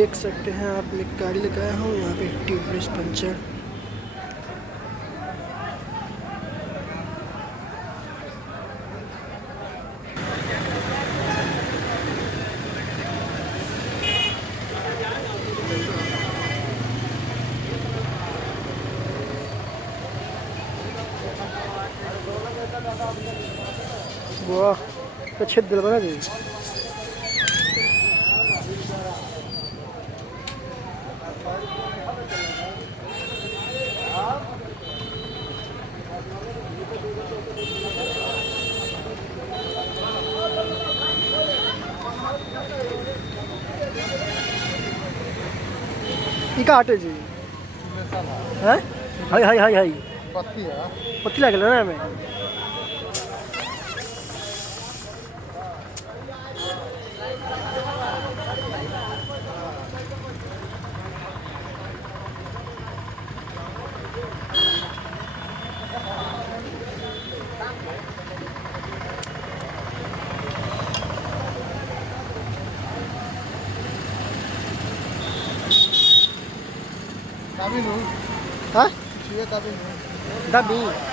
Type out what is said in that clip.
देख सकते हैं आप, मैं गाड़ी लगाया हूँ यहाँ पे, ट्यूबलेस पंचर। वाह, अच्छे दिल बना दी। ये का आटे जी हैं? हाय हाय हाय हाय पत्ती लगे ना हमें। Tapi nu, Hah? siya tapi nu. Dabi.